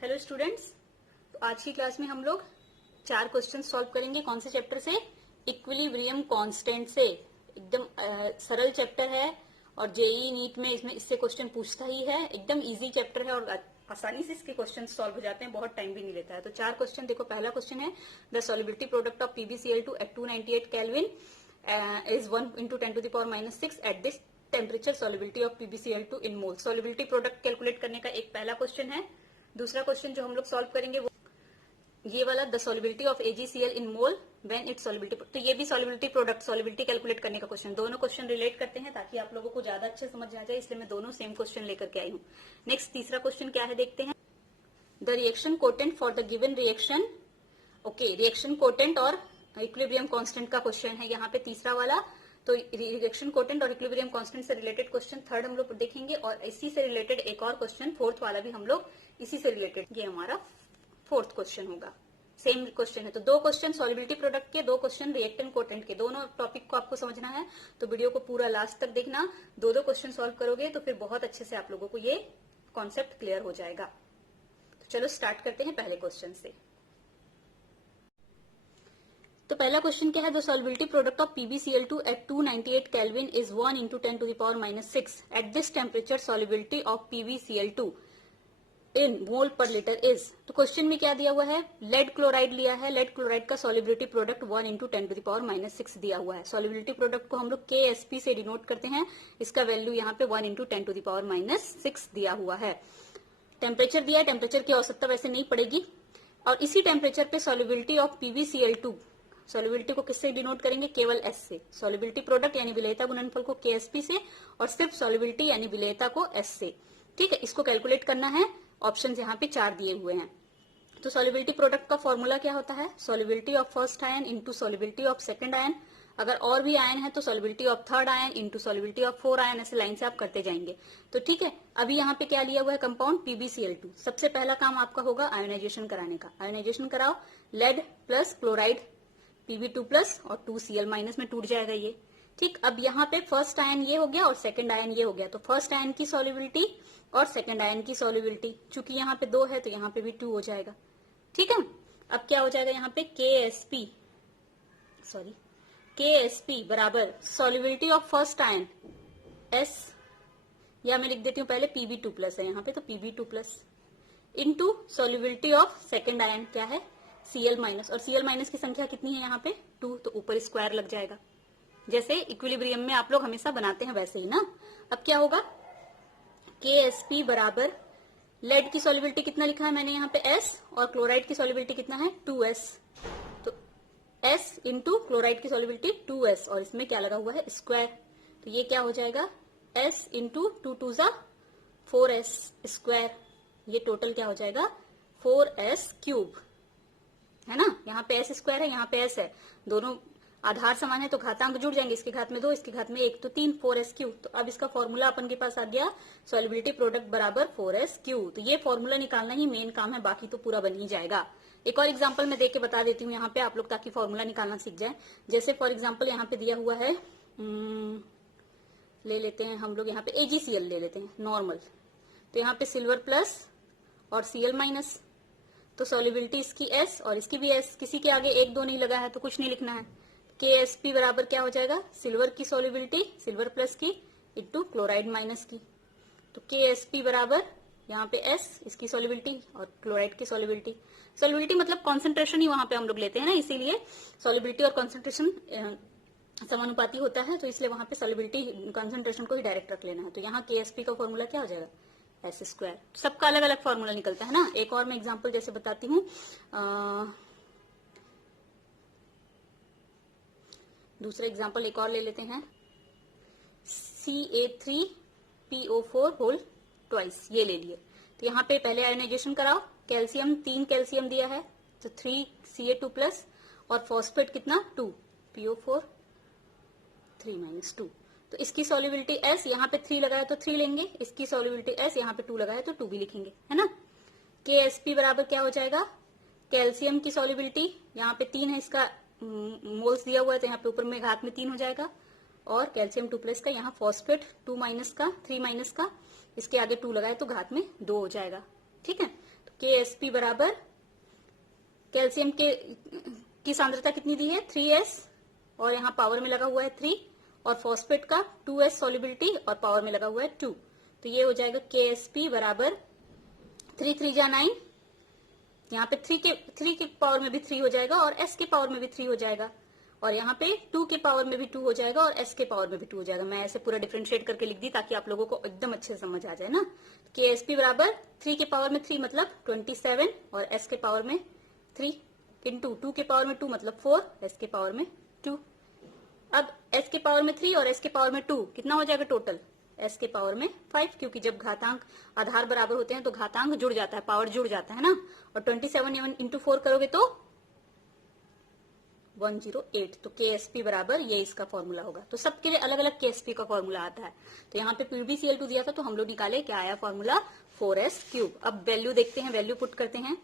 Hello students, तो आज की क्लास में हम लोग 4 क्वेश्चन सॉल्व करेंगे। कौन से चैप्टर से? इक्विलिब्रियम कांस्टेंट से। एकदम सरल चैप्टर है और जेईई नीट में इसमें इससे क्वेश्चन पूछता ही है। एकदम इजी चैप्टर है और आसानी से इसके क्वेश्चन सॉल्व हो जाते हैं, बहुत टाइम भी नहीं लेता है। तो 4 क्वेश्चन देखो। पहला क्वेश्चन है the solubility product of PbCl2 at 298 kelvin is 1 into 10 to the power minus 6 at this temperature solubility of PbCl2 in mole. Solubility product calculate करने का एक पहला क्वेश्चन है। दूसरा क्वेश्चन जो हम लोग सॉल्व करेंगे वो ये वाला, the solubility of AgCl in mole when it's solubility. तो ये भी सॉलिबिलिटी प्रोडक्ट, सॉलिबिलिटी कैलकुलेट करने का क्वेश्चन। दोनों क्वेश्चन रिलेट करते हैं ताकि आप लोगों को ज्यादा अच्छे समझ आ जाए, इसलिए मैं दोनों सेम क्वेश्चन लेकर के आई हूँ। नेक्स्ट तीसरा क्वेश्चन क्या है देखते हैं। The reaction quotient for the given reaction. Okay, reaction quotient और इक्विलिब्रियम कांस्टेंट का क्वेश्चन है यहाँ पे तीसरा वाला। तो रिएक्शन कोटेंट और इक्विलिब्रियम कांस्टेंट से रिलेटेड क्वेश्चन थर्ड हम लोग देखेंगे और इसी से रिलेटेड एक और क्वेश्चन फोर्थ वाला भी हम लोग इसी से रिलेटेड, ये हमारा फोर्थ क्वेश्चन होगा। सेम क्वेश्चन है तो 2 क्वेश्चन सॉलिबिलिटी प्रोडक्ट के, 2 क्वेश्चन रिएक्टेंट कोटेंट के। दोनों टॉपिक को आपको समझना है तो वीडियो को पूरा लास्ट तक देखना। 2 क्वेश्चन सॉल्व करोगे तो फिर बहुत अच्छे से आप लोगों को ये कॉन्सेप्ट क्लियर हो जाएगा। तो चलो स्टार्ट करते हैं पहले क्वेश्चन से। तो पहला क्वेश्चन क्या है, the solubility product of PbCl2 at 298 kelvin is 1 into 10 to the power minus 6 at this temperature solubility of PbCl2 in mole per litre is. तो क्वेश्चन में क्या दिया हुआ है, लेड क्लोराइड लिया है। लेड क्लोराइड का solubility product 1 into 10 to the power minus 6 दिया हुआ है। सॉलिबिलिटी प्रोडक्ट को हम लोग KSP से डिनोट करते हैं। इसका वैल्यू यहाँ पे 1 into 10 to the power minus 6 दिया हुआ है। टेम्परेचर दिया है, टेम्परेचर की आवश्यकता वैसे नहीं पड़ेगी। और इसी टेम्परेचर पे सॉलिबिलिटी ऑफ PbCl2, सॉलिबिलिटी को किससे डिनोट करेंगे, केवल S से। सॉलिबिलिटी प्रोडक्ट यानी विलेयता गुणनफल को KSP से और सिर्फ सॉलिबिलिटी यानी विलेयता को S से। ठीक है, इसको कैलकुलेट करना है। ऑप्शंस यहाँ पे 4 दिए हुए हैं। तो सॉलिबिलिटी प्रोडक्ट का फॉर्मूला क्या होता है, solubility of first ion into solubility of second ion. अगर और भी आयन है तो solubility of third ion into solubility of 4 ion. ऐसे लाइन से आप करते जाएंगे। तो ठीक है, अभी यहाँ पे क्या लिया हुआ है, कंपाउंड PbCl2। सबसे पहला काम आपका होगा आयोनाइजेशन कराने का। आयोनाइजेशन कराओ, लेड प्लस क्लोराइड Pb2+ और 2Cl- में टूट जाएगा ये। ठीक, अब यहाँ पे फर्स्ट आयन ये हो गया और सेकंड आयन ये हो गया। तो फर्स्ट आयन की सॉलिबिलिटी और सेकंड आयन की सॉलिबिलिटी, चूंकि यहाँ पे 2 है तो यहाँ पे भी 2 हो जाएगा। ठीक है, अब क्या हो जाएगा यहाँ पे KSP बराबर solubility of first ion S, या मैं लिख देती हूँ पहले Pb2+ है यहाँ पे, तो Pb2+ into solubility of second ion क्या है, Cl-। और Cl- की संख्या कितनी है यहाँ पे 2, तो ऊपर स्क्वायर लग जाएगा। जैसे इक्विलिब्रियम में आप लोग हमेशा बनाते हैं वैसे ही ना। अब क्या होगा, KSP बराबर लेड की सॉलिबिलिटी कितना लिखा है मैंने यहाँ पे S, और क्लोराइड की सॉलिबिलिटी कितना है 2S। तो S इंटू क्लोराइड की सॉलिबिलिटी 2S और इसमें क्या लगा हुआ है, स्क्वायर। तो ये क्या हो जाएगा, S इंटू 2 2 जा 4S स्क्वायर। ये टोटल क्या हो जाएगा, 4S क्यूब, है ना। यहाँ पे S स्क्वायर है, यहाँ पे S है, दोनों आधार समान है तो घातांक जुड़ जाएंगे। इसके घात में 2, इसके घात में 1, तो 3, 4S क्यू। तो अब इसका फॉर्मूला अपन के पास आ गया, सॉलिबिलिटी प्रोडक्ट बराबर 4S क्यू। तो ये फॉर्मूला निकालना ही मेन काम है, बाकी तो पूरा बन ही जाएगा। एक और एग्जाम्पल मैं देके बता देती हूँ यहाँ पे आप लोग, ताकि फॉर्मूला निकालना सीख जाए। जैसे फॉर एग्जाम्पल यहाँ पे दिया हुआ है, ले लेते हैं हम लोग यहाँ पे AgCl ले लेते हैं नॉर्मल। तो यहाँ पे सिल्वर प्लस और Cl-। तो सॉलिबिलिटी इसकी S और इसकी भी S, किसी के आगे 1 2 नहीं लगा है तो कुछ नहीं लिखना है। KSP बराबर क्या हो जाएगा, सिल्वर की सॉलिबिलिटी सिल्वर प्लस की इंटू क्लोराइड माइनस की। तो KSP बराबर यहाँ पे S, इसकी सॉलिबिलिटी और क्लोराइड की सॉलिबिलिटी। सॉलिबिलिटी मतलब कॉन्सेंट्रेशन ही वहां पे हम लोग लेते हैं ना, इसीलिए सॉलिबिलिटी और कॉन्सेंट्रेशन समानुपाती होता है, तो इसलिए वहां पे सॉलिबिलिटी कॉन्सेंट्रेशन को ही डायरेक्ट रख लेना है। तो यहाँ KSP का फॉर्मूला क्या हो जाएगा, S स्क्वायर। सबका अलग अलग फॉर्मूला निकलता है ना। एक और मैं एग्जांपल जैसे बताती हूँ, दूसरा एग्जांपल एक और ले लेते हैं, Ca3PO4 होल ट्वाइस, ये ले लिए। तो यहाँ पे पहले आयोनाइजेशन कराओ, कैल्शियम 3 कैल्शियम दिया है तो 3 Ca2+ और फॉस्फेट कितना 2 PO4 3 - 2। तो इसकी सॉलिबिलिटी S, यहाँ पे 3 लगाया तो 3 लेंगे, इसकी सॉलिबिलिटी S, यहाँ पे 2 लगाया तो 2 भी लिखेंगे, है ना। KSP बराबर क्या हो जाएगा, कैल्शियम की सॉलिबिलिटी यहाँ पे 3 है, इसका मोल्स दिया हुआ है तो यहाँ पे ऊपर में घात में 3 हो जाएगा, और कैल्शियम 2+ का, यहाँ फॉस्फेट 2 - का 3 - का, इसके आगे 2 लगाए तो घात में 2 हो जाएगा। ठीक है, तो KSP बराबर कैल्शियम की सांद्रता कितनी दी है 3s और यहाँ पावर में लगा हुआ है 3 और फॉस्फेट का 2s सॉल्युबिलिटी और पावर में लगा हुआ है 2। तो ये हो जाएगा KSP बराबर 3 3 जा 9, यहाँ पे 3 के पावर में भी 3 हो जाएगा और s के पावर में भी 3 हो जाएगा और यहाँ पे 2 के पावर में भी 2 हो जाएगा और s के पावर में भी 2 हो जाएगा। मैं ऐसे पूरा डिफरेंशिएट करके लिख दी ताकि आप लोगों को एकदम अच्छे से समझ आ जाए ना। KSP बराबर 3 के पावर में 3 मतलब 27 और s के पावर में 3 इंटू 2 के पावर में 2 मतलब 4, s के पावर में 2। अब s के पावर में 3 और s के पावर में 2 कितना हो जाएगा टोटल, s के पावर में 5, क्योंकि जब घातांक आधार बराबर होते हैं तो घातांक जुड़ जाता है, पावर जुड़ जाता है ना। और 27 इंटू 4 करोगे तो 108। तो KSP बराबर ये इसका फॉर्मूला होगा। तो सबके लिए अलग अलग KSP का फॉर्मूला आता है। तो यहाँ पे PbCl2 दिया था तो हम लोग निकाले, क्या आया फॉर्मूला 4s³। अब वैल्यू देखते हैं, वैल्यू पुट करते हैं।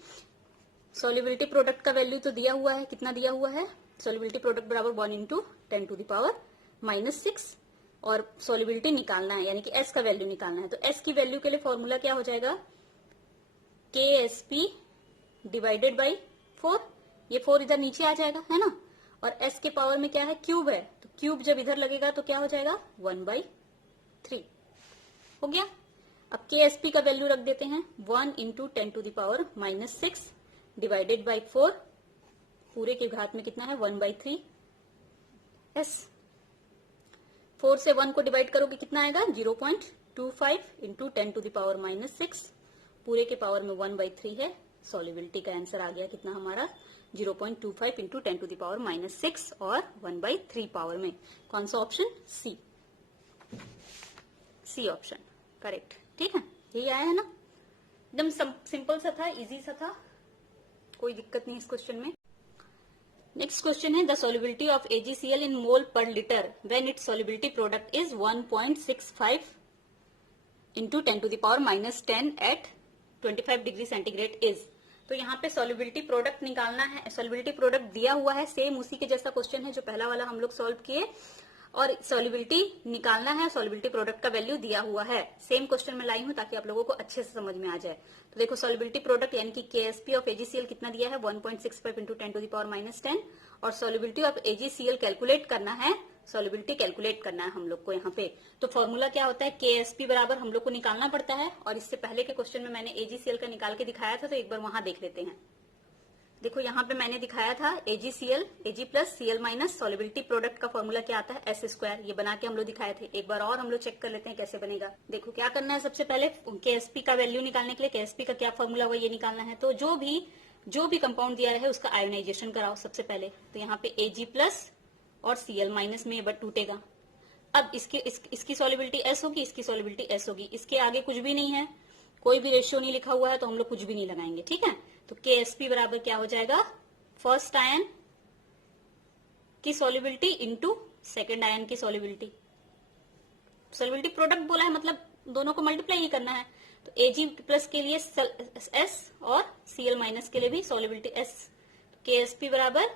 सॉल्युबिलिटी प्रोडक्ट का वैल्यू तो दिया हुआ है, कितना दिया हुआ है, सॉल्युबिलिटी प्रोडक्ट बराबर 1 इंटू 10⁻⁻6 और सॉल्युबिलिटी निकालना है यानी कि s का वैल्यू निकालना है। तो s की वैल्यू के लिए फॉर्मूला क्या हो जाएगा, KSP डिवाइडेड बाई 4, ये 4 इधर नीचे आ जाएगा है ना, और s के पावर में क्या है क्यूब है, तो क्यूब जब इधर लगेगा तो क्या हो जाएगा 1/3 हो गया। अब KSP का वैल्यू रख देते हैं 1 इंटू 10⁻⁻6 डिवाइडेड बाई 4, पूरे के घात में कितना है 1/3 s। 4 से 1 को डिवाइड करोगे कितना आएगा 0.25 इंटू 10⁻⁻6, पूरे के पावर में 1/3 है। सॉल्युबिलिटी का आंसर आ गया कितना हमारा 0.25 इंटू 10⁻⁻6 और 1/3 पावर में। कौन सा ऑप्शन, सी ऑप्शन करेक्ट। ठीक है, यही आया है ना, एकदम सिंपल सा था, इजी सा था, कोई दिक्कत नहीं इस क्वेश्चन में। नेक्स्ट क्वेश्चन है the solubility of AgCl in mole per litre when its solubility product is 1.65 into 10⁻⁻10 at 25 degree centigrade is. तो यहाँ पे सॉल्युबिलिटी प्रोडक्ट निकालना है, सॉल्युबिलिटी प्रोडक्ट दिया हुआ है, सेम उसी के जैसा क्वेश्चन है जो पहला वाला हम लोग सॉल्व किए, और सॉल्युबिलिटी निकालना है, सॉल्युबिलिटी प्रोडक्ट का वैल्यू दिया हुआ है। सेम क्वेश्चन में लाई हूं ताकि आप लोगों को अच्छे से समझ में आ जाए। तो देखो सॉल्युबिलिटी प्रोडक्ट यानी कि KSP ऑफ AgCl कितना दिया है 1.65 इंटू 10⁻⁻10 और सॉल्युबिलिटी ऑफ AgCl कैलकुलेट करना है, सॉल्युबिलिटी कैलकुलेट करना है हम लोग को यहाँ पे। तो फॉर्मूला क्या होता है, KSP बराबर हम लोग को निकालना पड़ता है, और इससे पहले के क्वेश्चन में मैंने AgCl का निकाल के दिखाया था, तो एक बार वहां देख लेते हैं। देखो यहाँ पे मैंने दिखाया था AgCl Ag plus Cl minus solubility product का फॉर्मूला क्या आता है s², ये बना के हम लोग दिखाए थे। एक बार और हम लोग चेक कर लेते हैं कैसे बनेगा। देखो क्या करना है, सबसे पहले KSP का वैल्यू निकालने के लिए KSP का क्या फॉर्मूला हुआ ये निकालना है। तो जो भी कंपाउंड दिया है उसका आयोनाइजेशन कराओ सबसे पहले। तो यहाँ पे Ag प्लस और Cl माइनस में ये बट टूटेगा। अब इसकी सॉल्युबिलिटी s होगी, इसकी सॉल्युबिलिटी s होगी, इसके आगे कुछ भी नहीं है, कोई भी रेशियो नहीं लिखा हुआ है, तो हम लोग कुछ भी नहीं लगाएंगे। ठीक है, तो KSP बराबर क्या हो जाएगा, फर्स्ट आयन की सॉल्युबिलिटी इंटू सेकेंड आयन की सॉल्युबिलिटी। सॉल्युबिलिटी प्रोडक्ट बोला है मतलब दोनों को मल्टीप्लाई ही करना है। तो Ag प्लस के लिए s और Cl माइनस के लिए भी सॉल्युबिलिटी s। KSP बराबर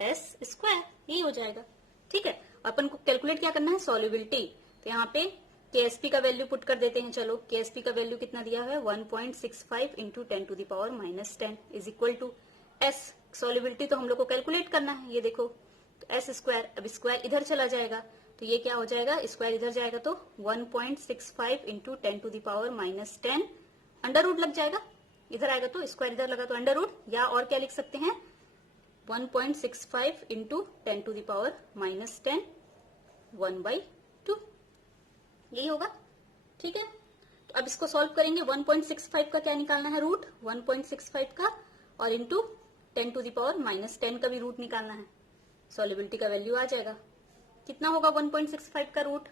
s², यही हो जाएगा। ठीक है, अपन को कैलकुलेट क्या करना है, सॉल्युबिलिटी। तो यहाँ पे KSP का वैल्यू पुट कर देते हैं। चलो KSP का वैल्यू कितना दिया है 1.65 into 10⁻⁻10 is equal to s। Solubility तो हम लोग को कैलकुलेट करना है, ये देखो तो s²। अब स्क्वायर इधर चला जाएगा तो ये क्या हो जाएगा, स्क्वायर इधर जाएगा तो 1.65 इंटू 10⁻⁻10 अंडर रूट लग जाएगा, इधर आएगा तो स्क्वायर इधर लगा तो अंडर रूट, या और क्या लिख सकते हैं 1.65 इंटू 10⁻⁻10 1/2, यही होगा। ठीक है, तो अब इसको सॉल्व करेंगे। 1.65 का क्या निकालना है, रूट 1.65 का, और इंटू 10⁻⁻10 का भी रूट निकालना है। सॉल्युबिलिटी का वैल्यू आ जाएगा, कितना होगा 1.65 का रूट।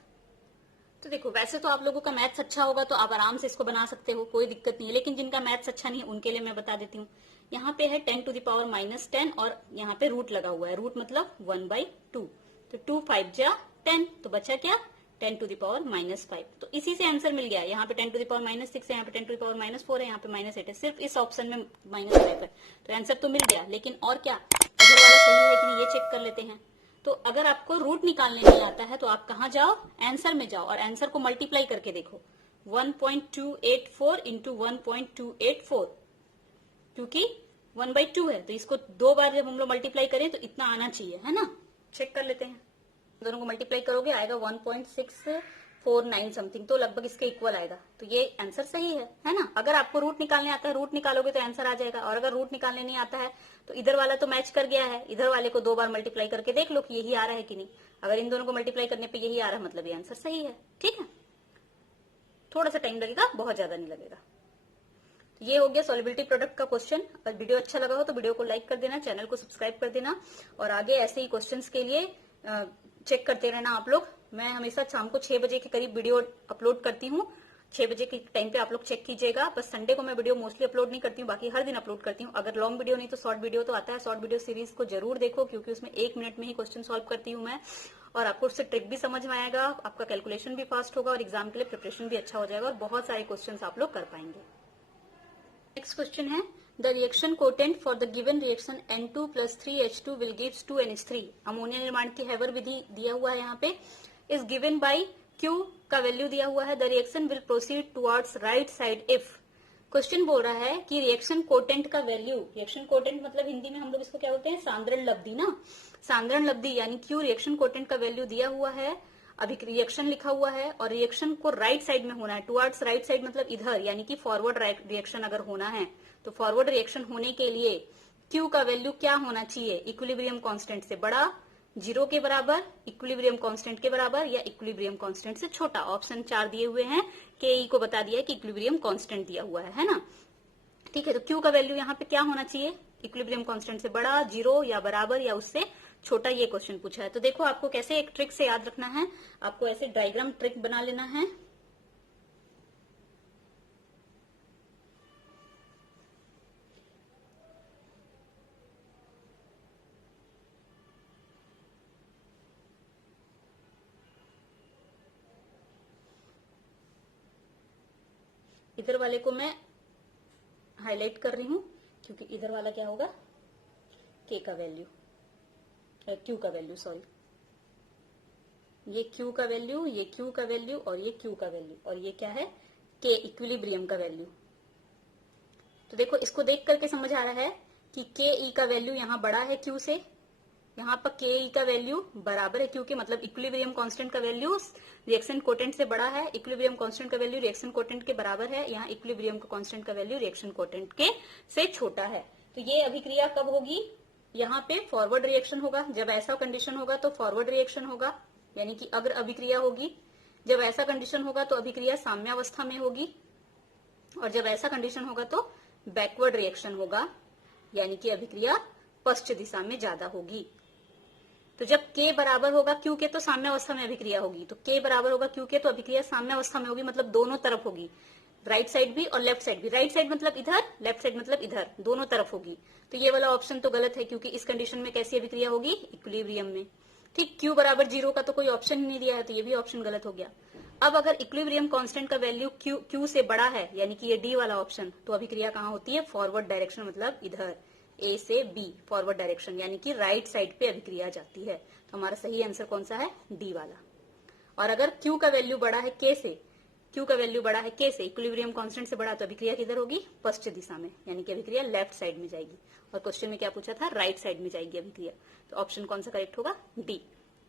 तो देखो वैसे तो आप लोगों का मैथ्स अच्छा होगा तो आप आराम से इसको बना सकते हो, कोई दिक्कत नहीं है, लेकिन जिनका मैथ्स अच्छा नहीं है उनके लिए मैं बता देती हूँ। यहाँ पे है 10⁻⁻10 और यहाँ पे रूट लगा हुआ है, रूट मतलब 1/2, तो 2 5 जा 10, तो बचा क्या 10⁻⁻5। तो इसी से आंसर मिल गया। यहाँ पे 10⁻⁻6 है, यहाँ पे 10⁻⁻4 है, यहाँ पे -8 है, सिर्फ इस ऑप्शन में -5 है, तो आंसर तो मिल गया। लेकिन और क्या इधर वाला सही है कि नहीं ये चेक कर लेते हैं। तो अगर आपको रूट निकालने नहीं आता है तो आप कहाँ जाओ, आंसर में जाओ और आंसर को मल्टीप्लाई करके देखो। 1.284 इंटू 1.284 क्योंकि 1/2 है, तो इसको 2 बार जब हम लोग मल्टीप्लाई करें तो इतना आना चाहिए, है ना। चेक कर लेते हैं, दोनों को मल्टीप्लाई करोगे आएगा 1.649 समथिंग, तो लगभग इसके इक्वल आएगा। तो ये आंसर सही है ना। अगर आपको रूट निकालने आता है, रूट निकालोगे तो आंसर आ जाएगा, और अगर रूट निकालने नहीं आता है तो इधर वाला तो मैच कर गया है, इधर वाले को 2 बार मल्टीप्लाई करके देख लो कि यही आ रहा है कि नहीं। अगर इन दोनों को मल्टीप्लाई करने पे यही आ रहा है, मतलब ये आंसर सही है। ठीक है, थोड़ा सा टाइम लगेगा, बहुत ज्यादा नहीं लगेगा। ये हो गया सॉल्युबिलिटी प्रोडक्ट का क्वेश्चन। अगर वीडियो अच्छा लगा हो तो वीडियो को लाइक कर देना, चैनल को सब्सक्राइब कर देना, और आगे ऐसे ही क्वेश्चंस के लिए चेक करते रहना आप लोग। मैं हमेशा शाम को 6 बजे के करीब वीडियो अपलोड करती हूँ, 6 बजे के टाइम पे आप लोग चेक कीजिएगा। बस संडे को मैं वीडियो मोस्टली अपलोड नहीं करती हूँ, बाकी हर दिन अपलोड करती हूँ। अगर लॉन्ग वीडियो नहीं तो शॉर्ट वीडियो तो आता है, शॉर्ट वीडियो सीरीज को जरूर देखो, क्योंकि उसमें 1 मिनट में ही क्वेश्चन सॉल्व करती हूँ मैं, और आपको उससे ट्रिक भी समझ में आएगा, आपका कैलकुलेशन भी फास्ट होगा, और एग्जाम के लिए प्रिपरेशन भी अच्छा हो जाएगा, और बहुत सारे क्वेश्चन आप लोग कर पाएंगे। नेक्स्ट क्वेश्चन है, the reaction quotient for the given reaction N2 + 3H2 will gives 2NH3। Ammonia निर्माण की हैवर विधि दिया हुआ है यहाँ पे, इज गिवन बाय Q का वैल्यू दिया हुआ है। The reaction will proceed towards right side if. Question बोल रहा है कि रिएक्शन कोटेंट का वैल्यू, रिएक्शन कोटेंट मतलब हिंदी में हम लोग इसको क्या बोलते हैं, सांद्रण लब्धि ना, सांद्रण लब्धि यानी Q रिएक्शन कोटेंट का वैल्यू दिया हुआ है, अभी रिएक्शन लिखा हुआ है, और रिएक्शन को राइट साइड में होना है, टुवर्ड्स राइट साइड मतलब इधर, यानी कि फॉरवर्ड रिएक्शन अगर होना है तो फॉरवर्ड रिएक्शन होने के लिए Q का वैल्यू क्या होना चाहिए, इक्विलिब्रियम कांस्टेंट से बड़ा, 0 के बराबर, इक्विलिब्रियम कांस्टेंट के बराबर, या इक्विलिब्रियम कांस्टेंट से छोटा। ऑप्शन 4 दिए हुए हैं, के को बता दिया है कि इक्विलिब्रियम कांस्टेंट दिया हुआ है ना। ठीक है, तो Q का वैल्यू यहाँ पे क्या होना चाहिए, इक्विलिब्रियम कांस्टेंट से बड़ा, 0 या बराबर या उससे छोटा, ये क्वेश्चन पूछा है। तो देखो आपको कैसे एक ट्रिक से याद रखना है, आपको ऐसे डायग्राम ट्रिक बना लेना है। इधर वाले को मैं हाईलाइट कर रही हूं, क्योंकि इधर वाला क्या होगा, K का वैल्यू, Q का वैल्यू, सॉरी, ये Q का वैल्यू, ये Q का वैल्यू, और ये Q का वैल्यू, और ये क्या है, K इक्विलिब्रियम का वैल्यू। तो देखो इसको देख करके समझ आ रहा है कि Ke का वैल्यू यहाँ बड़ा है Q से, यहाँ पर Ke का वैल्यू बराबर है Q के, मतलब इक्विलिब्रियम कांस्टेंट का वैल्यू रिएक्शन कोटेंट से बड़ा है, इक्विलिब्रियम कांस्टेंट का वैल्यू रिएक्शन कोटेंट के बराबर है, यहाँ इक्विलिब्रियम का कांस्टेंट का वैल्यू रिएक्शन कोटेंट के से छोटा है। तो ये अभिक्रिया कब होगी, यहाँ पे फॉरवर्ड रिएक्शन होगा, जब ऐसा कंडीशन होगा तो फॉरवर्ड रिएक्शन होगा, यानी कि अगर अभिक्रिया होगी, जब ऐसा कंडीशन होगा तो अभिक्रिया साम्यावस्था में होगी, और जब ऐसा कंडीशन होगा तो बैकवर्ड रिएक्शन होगा, यानी कि अभिक्रिया पश्च दिशा में ज्यादा होगी। तो जब K बराबर होगा Q के तो साम्यावस्था में अभिक्रिया होगी, तो K बराबर होगा Q के तो अभिक्रिया साम्यावस्था में होगी, मतलब दोनों तरफ होगी, राइट साइड भी और लेफ्ट साइड भी, राइट साइड मतलब इधर, लेफ्ट साइड मतलब इधर, दोनों तरफ होगी। तो ये वाला ऑप्शन तो गलत है, क्योंकि इस कंडीशन में कैसी अभिक्रिया होगी, इक्विलिब्रियम में। ठीक, Q बराबर 0 का तो कोई ऑप्शन ही नहीं दिया है, तो ये भी ऑप्शन गलत हो गया। अब अगर इक्विलिब्रियम कांस्टेंट का वैल्यू Q से बड़ा है, यानी कि ये D वाला ऑप्शन, तो अभिक्रिया कहाँ होती है, फॉरवर्ड डायरेक्शन, मतलब इधर A से B, फॉरवर्ड डायरेक्शन, यानी कि राइट साइड पे अभिक्रिया जाती है। तो हमारा सही आंसर कौन सा है, D वाला। और अगर Q का वैल्यू बड़ा है K से, Q का वैल्यू बड़ा है K से, इक्विलिब्रियम कांस्टेंट से बड़ा, तो अभिक्रिया किधर होगी, पश्चिम दिशा में, यानी कि अभिक्रिया लेफ्ट साइड में जाएगी। और क्वेश्चन में क्या पूछा था, राइट साइड में जाएगी अभिक्रिया। तो ऑप्शन कौन सा करेक्ट होगा, D।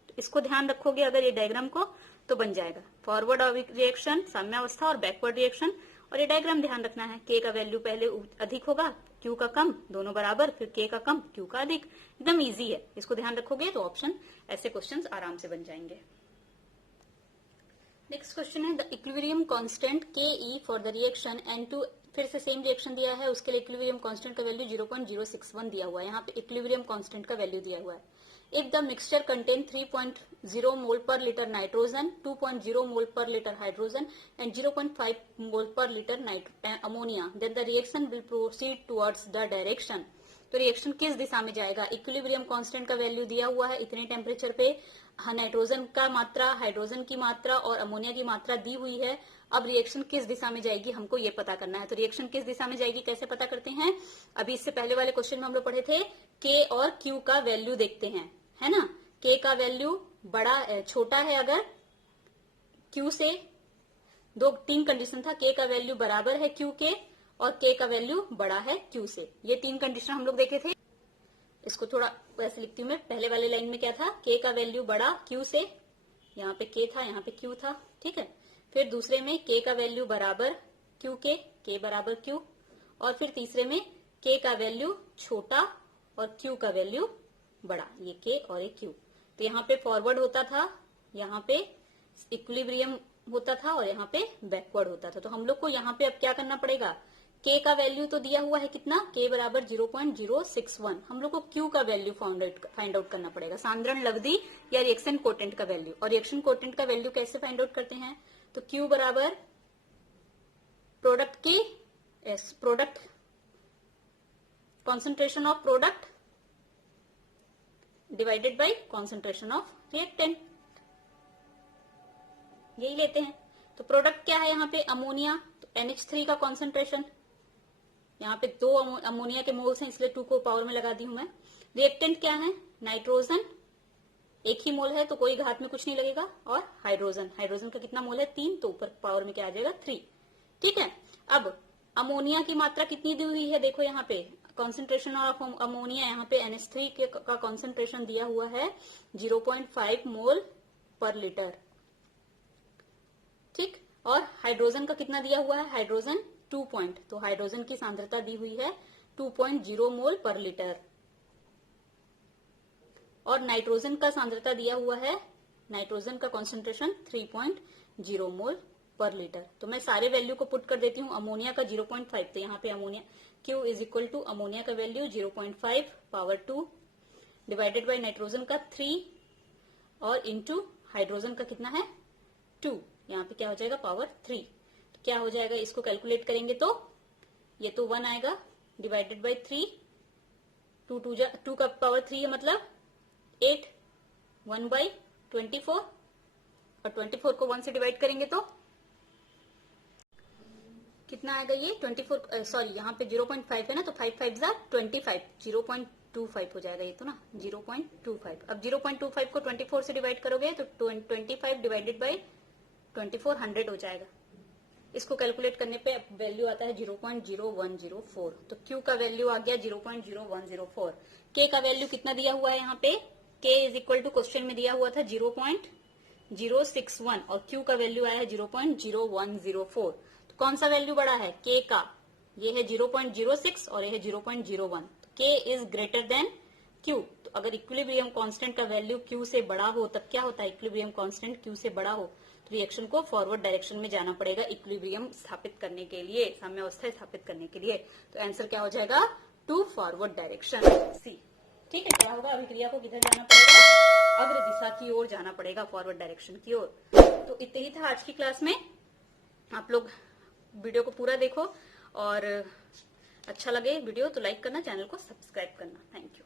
तो इसको ध्यान रखोगे अगर ये डायग्राम को, तो बन जाएगा फॉरवर्ड रिएक्शन, साम्यावस्था और बैकवर्ड रिएक्शन। और ये डायग्राम ध्यान रखना है, K का वैल्यू पहले अधिक होगा, Q का कम, दोनों बराबर, फिर K का कम, Q का अधिक। एकदम इजी है, इसको ध्यान रखोगे तो ऑप्शन, ऐसे क्वेश्चंस आराम से बन जाएंगे। नेक्स्ट क्वेश्चन है, the equilibrium constant Ke for the reaction N2, फिर से सेम रिएक्शन दिया है, उसके लिए इक्विलिब्रियम कांस्टेंट का वैल्यू 0.061 दिया हुआ है। यहाँ पे इक्विलिब्रियम कांस्टेंट का वैल्यू दिया हुआ है। If the mixture contain 3.0 mole per liter nitrogen, 2.0 mole per liter hydrogen and 0.5 mole per liter ammonia, then the reaction will proceed towards the direction. तो रिएक्शन किस दिशा में जाएगा, इक्विलिब्रियम कांस्टेंट का value दिया हुआ है, इतने टेम्परेचर पे नाइट्रोजन का मात्रा, हाइड्रोजन की मात्रा और अमोनिया की मात्रा दी हुई है। अब रिएक्शन किस दिशा में जाएगी हमको ये पता करना है। तो रिएक्शन किस दिशा में जाएगी कैसे पता करते हैं, अभी इससे पहले वाले क्वेश्चन में हम लोग पढ़े थे, K और Q का वैल्यू देखते हैं, है ना। K का वैल्यू बड़ा छोटा है अगर Q से, 2-3 कंडीशन था, K का वैल्यू बराबर है Q के, और k का वैल्यू बड़ा है q से। ये 3 कंडीशन हम लोग देखे थे। इसको थोड़ा वैसे लिखती हूँ मैं। पहले वाले लाइन में क्या था, k का वैल्यू बड़ा q से, यहाँ पे k था, यहाँ पे q था, ठीक है। फिर दूसरे में k का वैल्यू बराबर q के, k बराबर q, और फिर तीसरे में k का वैल्यू छोटा और q का वैल्यू बड़ा, ये k और ये q। तो यहाँ पे फॉरवर्ड होता था, यहाँ पे इक्विलिब्रियम होता था और यहाँ पे बैकवर्ड होता था। तो हम लोग को यहाँ पे अब क्या करना पड़ेगा, k का वैल्यू तो दिया हुआ है कितना, k बराबर 0.061। हम लोग को q का वैल्यू फाइंड आउट करना पड़ेगा, सांद्रण लब्धि या रिएक्शन कोटेंट का वैल्यू। और रिएक्शन कोटेंट का वैल्यू कैसे फाइंड आउट करते हैं, तो q बराबर प्रोडक्ट की product concentration of product divided by concentration of reactant, यही लेते हैं। तो प्रोडक्ट क्या है यहाँ पे, अमोनिया, तो NH3 का कॉन्सेंट्रेशन, यहाँ पे 2 अमोनिया के मोल्स हैं इसलिए 2 को पावर में लगा दी हूं मैं। रिएक्टेंट क्या है, नाइट्रोजन, एक ही मोल है तो कोई घात में कुछ नहीं लगेगा, और हाइड्रोजन, हाइड्रोजन का कितना मोल है 3, तो ऊपर पावर में क्या आ जाएगा 3, ठीक है। अब अमोनिया की मात्रा कितनी दी हुई है, देखो यहाँ पे कॉन्सेंट्रेशन ऑफ अमोनिया, यहाँ पे NH3 का कॉन्सेंट्रेशन दिया हुआ है 0.5 मोल पर लीटर, ठीक। और हाइड्रोजन का कितना दिया हुआ है, हाइड्रोजन 2 पॉइंट, तो हाइड्रोजन की सांद्रता दी हुई है 2.0 मोल पर लीटर। और नाइट्रोजन का सांद्रता दिया हुआ है, नाइट्रोजन का कॉन्सेंट्रेशन 3.0 मोल पर लीटर। तो मैं सारे वैल्यू को पुट कर देती हूँ। अमोनिया का 0.5, तो यहाँ पे ammonia Q is equal to ammonia का value 0.5 power 2 divided by nitrogen का 3 और इंटू हाइड्रोजन का कितना है 2, यहाँ पे क्या हो जाएगा पावर 3। तो क्या हो जाएगा, इसको कैलकुलेट करेंगे तो ये तो 1 आएगा डिवाइडेड बाय 3, 2 का पावर 3 है मतलब 8, 1/24, और 24 को 1 से डिवाइड करेंगे तो कितना आएगा, ये 24, सॉरी यहाँ पे 0.5 है ना, तो 5 5 25, 0.25 हो जाएगा ये तो ना, 0.25। अब 0.25 को 24 से डिवाइड करोगे तो 25 डिवाइडेड बाई 24 100 हो जाएगा। इसको कैलकुलेट करने पे वैल्यू आता है 0.0104। तो Q का वैल्यू आ गया 0.0104। K का वैल्यू कितना दिया हुआ है यहाँ पे, K is equal to question में दिया हुआ था 0.061 और Q का वैल्यू आया है 0.0104। तो कौन सा वैल्यू बड़ा है, K का, ये है 0.06 और ये है 0.01। तो K is greater than Q। तो अगर इक्विलिब्रियम कांस्टेंट का वैल्यू Q से बड़ा हो तब क्या होता है, इक्विलिब्रियम कांस्टेंट Q से बड़ा हो रिएक्शन को फॉरवर्ड डायरेक्शन में जाना पड़ेगा इक्विलिब्रियम स्थापित करने के लिए, साम्यावस्था स्थापित करने के लिए। तो आंसर क्या हो जाएगा, टू फॉरवर्ड डायरेक्शन, सी। ठीक है, क्या होगा, अभिक्रिया को किधर जाना पड़ेगा, अग्र दिशा की ओर जाना पड़ेगा, फॉरवर्ड डायरेक्शन की ओर। तो इतना ही था आज की क्लास में। आप लोग वीडियो को पूरा देखो और अच्छा लगे वीडियो तो लाइक करना, चैनल को सब्सक्राइब करना। Thank you.